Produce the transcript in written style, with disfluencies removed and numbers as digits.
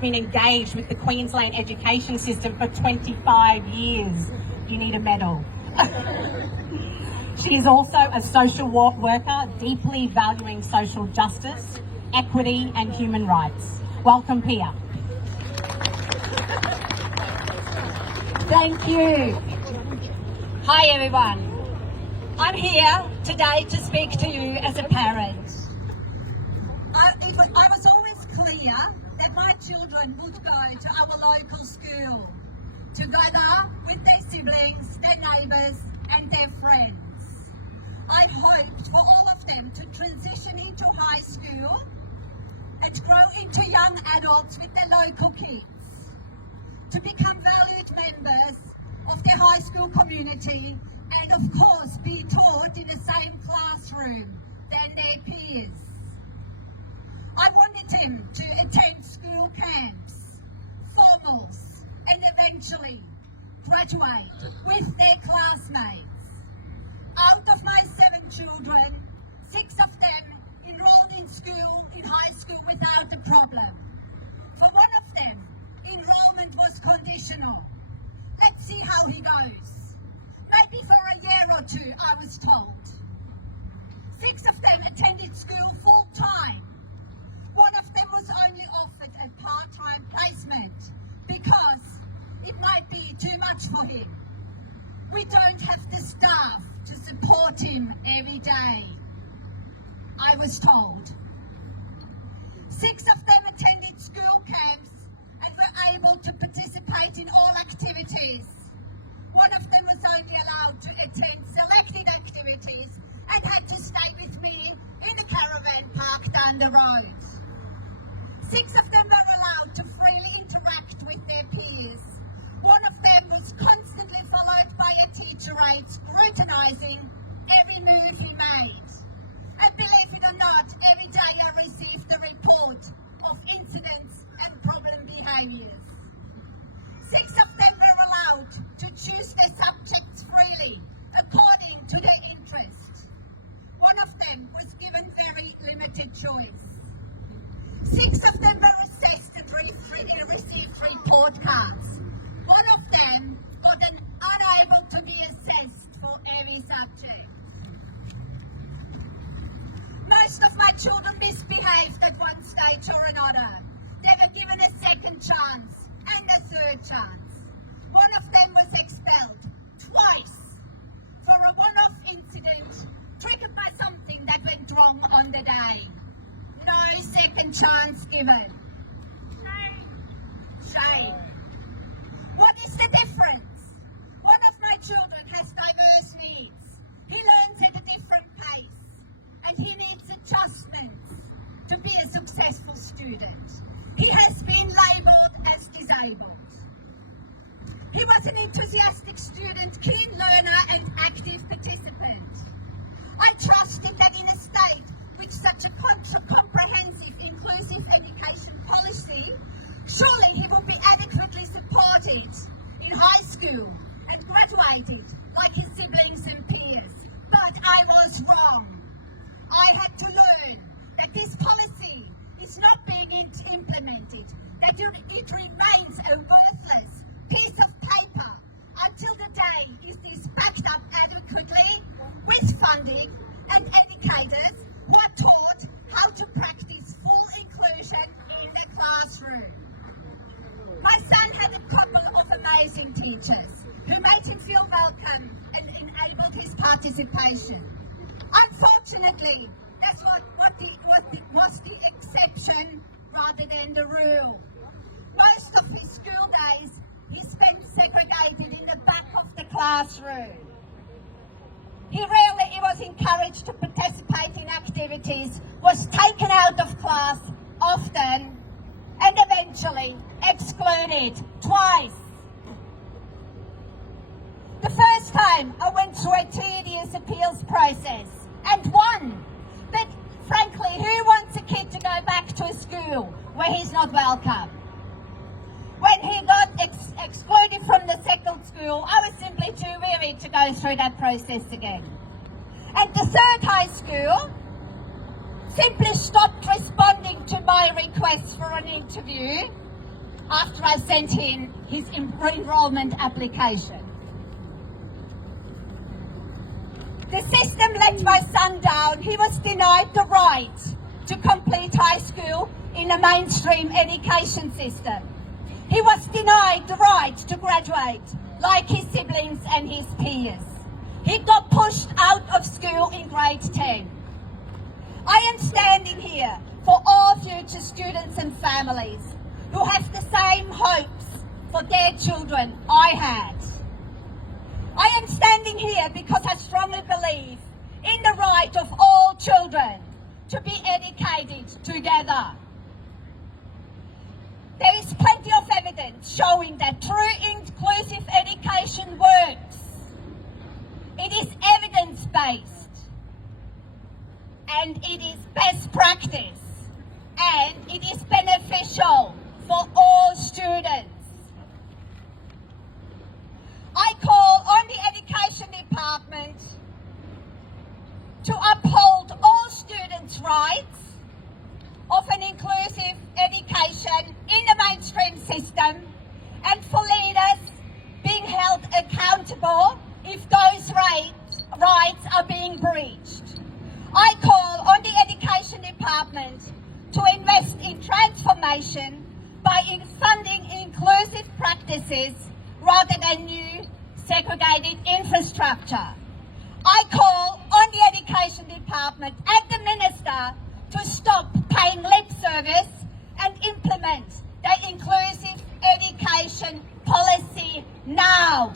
been engaged with the Queensland education system for 25 years. You need a medal. She is also a social worker, deeply valuing social justice, equity and human rights. Welcome, Pia. Thank you. Hi everyone. I'm here today to speak to you as a parent. I was always clear that my children would go to our local school together with their siblings, their neighbours and their friends. I hoped for all of them to transition into high school and grow into young adults with their local kids, to become valued members of their high school community and of course be taught in the same classroom than their peers. I wanted them to attend school camps, formals and eventually graduate with their classmates. Out of my 7 children, 6 of them enrolled in high school without a problem. For one of them, enrollment was conditional. Let's see how he goes. Maybe for a year or 2, I was told. 6 of them attended school full time. One of them was only offered a part-time placement because it might be too much for him. We don't have the staff to support him every day, I was told. 6 of them attended school camps and were able to participate in all activities. One of them was only allowed to attend selected activities and had to stay with me in the caravan park down the road. 6 of them were allowed to freely interact with their peers. One of them was constantly followed by a teacher aide scrutinising every move he made. And believe it or not, every day I received a report of incidents and problem behaviours. 6 of them were allowed to choose their subjects freely, according to their interest. One of them was given very limited choice. 6 of them were assessed and received report cards. One of them got an unable to be assessed for every subject. Most of my children misbehaved at one stage or another. They were given a second chance and a third chance. One of them was expelled twice for a one-off incident triggered by something that went wrong on the day. No second chance given. Shame. Shame. What is the difference? One of my children has diverse needs. He learns at a different pace and he needs adjustments to be a successful student. He has been labelled as disabled. He was an enthusiastic student, keen learner and active participant. I trusted that in a state with such a comprehensive, inclusive education policy, surely he would be adequately supported in high school and graduated like his siblings and peers. But I was wrong. I had to learn that this policy is not being implemented, that it remains a worthless piece of paper until the day it is backed up adequately with funding and educators who are taught how to practice full inclusion in the classroom. My son had a couple of amazing teachers who made him feel welcome and enabled his participation. Unfortunately, that's was the exception rather than the rule. Most of his school days he spent segregated in the back of the classroom. He was encouraged to participate in activities, was taken out of class often, and eventually excluded twice. The first time I went through a tedious appeals process and won. But frankly, who wants a kid to go back to a school where he's not welcome? When he got excluded from the second school, I was simply too weary to go through that process again. And the third high school simply stopped responding to my requests for an interview after I sent in his enrolment application. The system let my son down. He was denied the right to complete high school in a mainstream education system. He was denied the right to graduate like his siblings and his peers. He got pushed out of school in grade 10. I am standing here for all future students and families who have the same hopes for their children I had. I am standing here because I strongly believe in the right of all children to be educated together. There is plenty of evidence showing that true inclusive education works. It is evidence-based and it is best practice and it is beneficial for all students. I call on the Education Department to uphold all students' rights of an inclusive education in the mainstream system and for leaders being held accountable if those rights are being breached. I call on the Education Department to invest in transformation by funding inclusive practices rather than new segregated infrastructure. I call on the Education Department and the Minister to stop paying lip service and implement the inclusive education policy now.